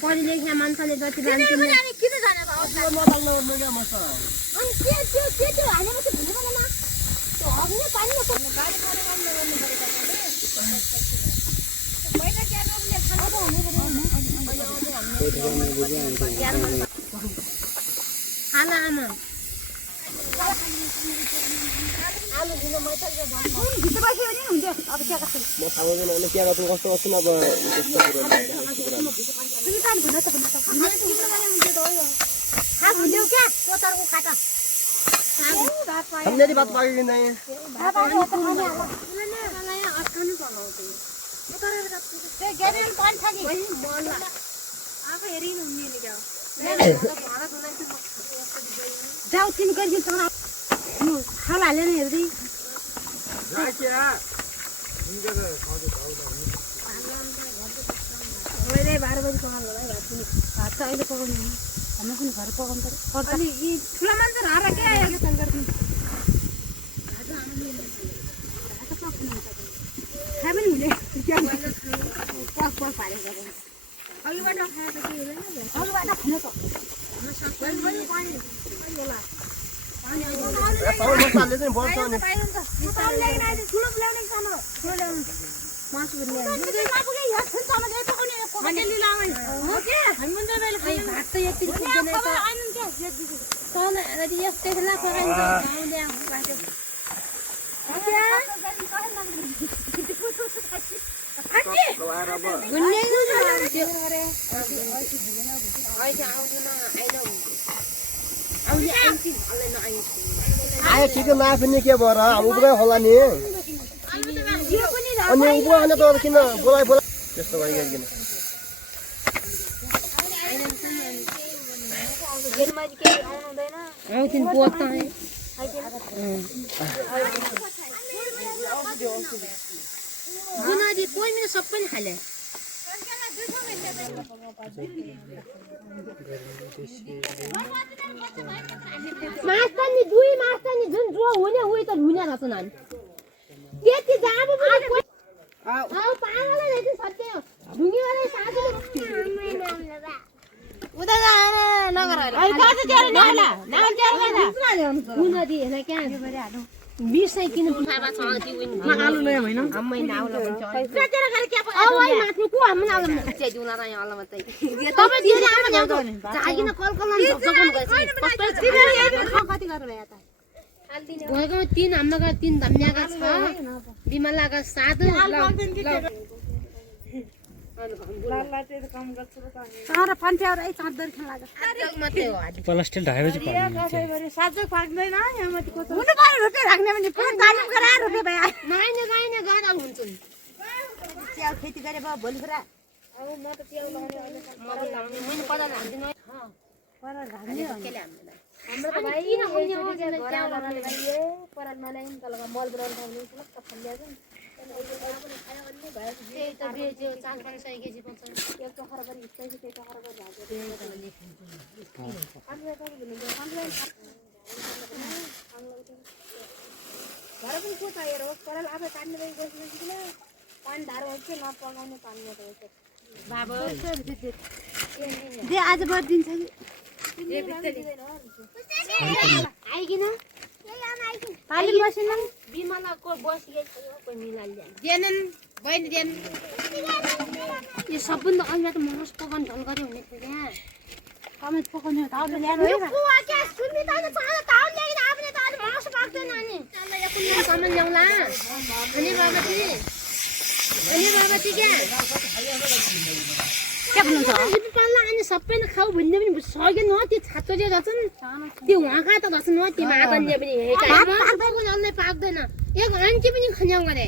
पढेलेख्या मान्छेले जति जान्छ नि किन जाने त नलाग्नु क्या मस्त अनि त्यो हानेपछि भन्नु पर्दैन त्यो हग्ने पानी न गाडी परे काम गर्नु परेको पहिला क्या खाना आमा आलु दिन मैथल जो भन्छ भित्र बस्यो भने हुन्थ्यो अब के गर्छ म थाहा छैन अनि के गर्छु कस्तो कस्तो अब त्यस्तो तिमी काम भन्न त मैले त भित्र गएर हुन्थ्यो त हो खा हुन्थ्यो क्या पोतरको खाता हमने बात पाके कि नहीं जाऊ तिमी गर्छौ त खाला हालेर हेर्दै मैले 12 बजे पकाउनु होला भात त अहिले पकाउनु हामी पनि घर पकाउनु पर्छ अनि यी ठुला मान्छे हारा के आयो शंकर पनि खाए पनि हुने पाक पाक पारेको अघिबाट खाए त के हुँदैन अघिबाट खानु त म सक्दैन पनि पानी होला पाउँ मसाले चाहिँ बढ्छ अनि पाउँ ल्याइन आइदिनु ठुलो ल्याउने सानो ठुलो ल्याउनु मासु पनि ल्याउनु त्यो नपुगे यहाँ छन् सामान यही पकाउने पकाउने लाउनु हो के हामी पनि त खै भात त यति पुग्दैन त आइनु के तल यदि यस्तै बेला पकाइन्छ गाउँले आएको आयो ठिकै नआफिने के भएर हामी उब्रै होला नि अनि उब्रो आने त किन बोलाइ त्यस्तो भइगयो आउँथिन् पोत गुनाजी कोही पनि सबै खाले मास्टरनी दुई मास्टरनी जुन जो हुने उही त हुने रहेछ नानी त्यति जाबो पनि आउ पागल है सत्य हो ढुङ्गीवाले साथीले उता जान नगर अहिले काछ चेर नला नाम चेर गर्दा गुनाजी हेर्न क्या गरिहाल्नु 20 नै किन थाहा छ त्यो विन आलु ल्यायो हैन अम्मै नाउला भन्छ चेर खाली के अब आई माथि को हामी नाउला चाहिँ दिउला र यहाँ अल्ल मात्रै तपाई दिने आमा ल्याउँछ जागिन कलकल झपझपन गर्छ कस्तो तिमीले कति गरेर ल्याए त गएको 3 हाम्रोका 3 धम्याका छ बिमलाका 7 लाला चाहिँ काम गर्छ र त सारा पन्थ्याउ रै चाँदर खान लाग्यो साजक मात्रै हो आज प्लास्टिक ढाकेपछि पाउँदैन साजक पाक्दैन यहाँ माथि कस्तो हुनु पाए रुपे राख्ने भने पुरा तालिम गराएर रुपे भए गाइने गाडा हुन्छन् च्याउ खेती गरे बा भोलि पुरा अब म त च्याउ लाउने अहिले मल लाउने मैले पदल हाल्दिन पदल हाल्ने केले हाम्रो त भाइ किन हुने हो च्याउ लाउने भाइ ए पदल नलाइन त लगा मल बनाउन थाल्नु त फल्ल्या छ त्यही त बेच्यो 4-5 केजी पर्छ एक टखरा पनि हिस्सै त्यही टखरा पनि घर पनि को चाहियो र परल आफै काट्ने पनि गइसक्यो किन पानी धार हुन्छ नपगाउने पानी मात्र बाबा दे आज बर्दिन्छ आइकिन पानी बसेन बिमलाको बसिएको कोही मिलाले देनन् बहिनी देन यो सबभन्दा अहिले त मस पकाउन ढल गरे हुने थियो यहाँ कमेन्ट पकाउने ताउले ल्याउनु यो कुवा के सुन्नी त चाले ताउले ल्याइन आफुले त आज मस पाक्दैन अनि चल्ला यो कुन सामान ल्याउला अनि बाबा के के भन्नुहुन्छ हिप पाल्ला अनि सबै न खाऊ भन्ने पनि सके न त्यो छातो जे जछन् त्यो उहाँका त जछन् न त्यो मादनले पनि पाक्दैन जल्दै पाक्दैन एक आन्टी पनि खन्याउ गरे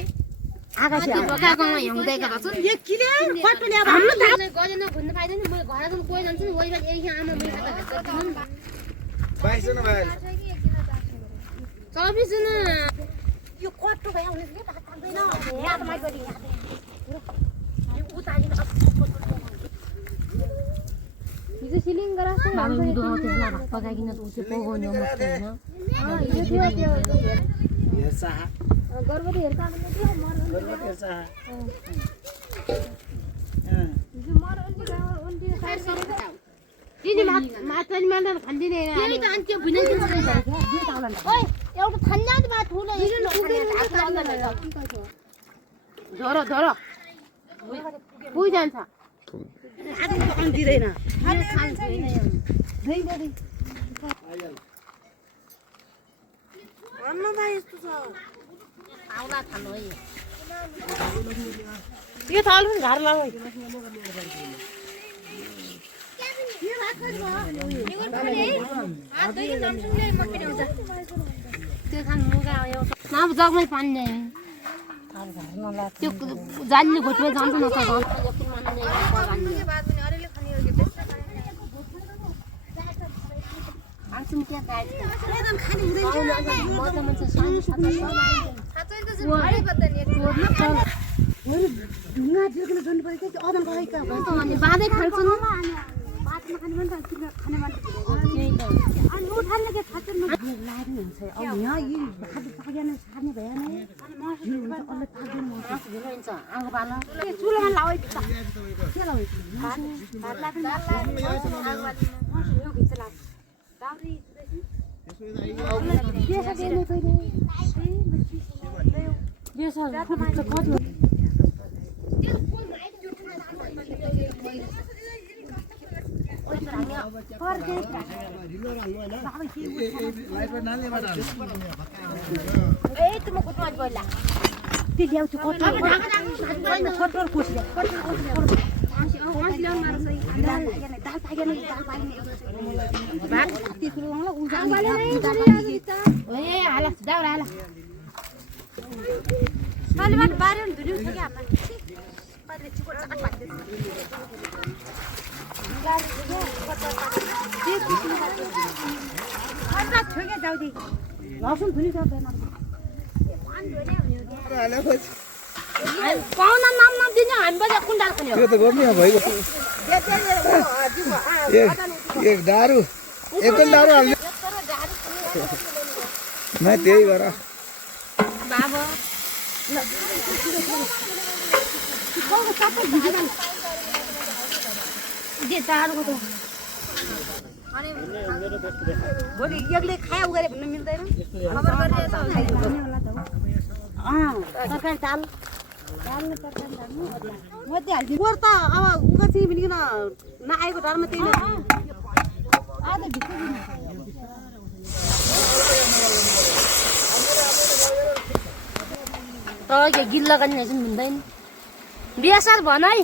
आकाश बगाको हिउँदैका जछन् यो किले पटुले हाम्रो त गजन घुम्न पाइदैन म घरको कोही जान्छ नि वही बात एही आमा मैले खाता भेट्छ भाइ सुन भाइ यो कट्टो भए हुने के भात खाँदैन यहाँ त माइ गरी यहाँ यो उतारिन हिजो सिलिङ गराछ बाबु उदो त्यसमा भात पकाइकिन त उसे पकाउनु मस्त हैन यो थियो हेर्छ गर्भवती हेर्का भने के मर हेर्छ हिजो मर उन्टी तिनी माछानी माछा खान्दिने हैन त्यही त अनि त्यो भुइना ओइ एउटा खान्जा त भात ठुलो धर धर पुइ जान्छ आज दोकान दिदैन अरे खान्छ हैन दही दही अन्नदा यस्तो छ आउला थाल्नु है यो थाल पनि घर लाऊ यो भात खानु यो खाने आ दही नमसुङले मक्किने हुन्छ त्यो खान मुगा आयो नाम जगमै पानी नै त्यो जालीले घोटमा जान्छ न त एकछिन मान्ने अरेले खाने हो के बेस्ट आछुम के गाइड एकदम खाने हुँदैन म त मान्छे सानो सानो साँच्चै त जुन बत्दैन एक ढुङ्गा जोगिन जानु पर्यो के अदन गएका भन्छ अनि बाँधै खान्छन् भातमा खाने भने त किन खाने मान्छे त्यही त अनि उठाल्ने के खान्छन् लाग्ने हुन्छ अब यहाँ यी भात पकाएन सार्ने भयो नि अनि मासु अलि पाक्दैन मासु हुन्छ आगो बाल्न के चुलोमा लाउै त के लाउै भात लाग्ने आगो बाल्न मासु यो भित्र लाग्छ दाउरी के छ के नै कहिले यो छ कति पाहुना नाम नाम दिन्छ हामी बजार कुन डाल खाने हो त्यो त गर्नु भइगयो एक दारु एकन दारु हाल्नु म त्यही गर बाबा जे दारुको त भोलि एकले खायो गरे भन्नु मिल्दैन खबर गरिरहेछ तरकारी दाल दालमा तरकारी हाल्नु मध्य हाल्दिनु गोर त अब उगा चाहिँ भनिकन नआएको डरमा त्यही आज भित्र त के गिल्ला गर्ने चाहिँ हुँदैन बिहा साल भन है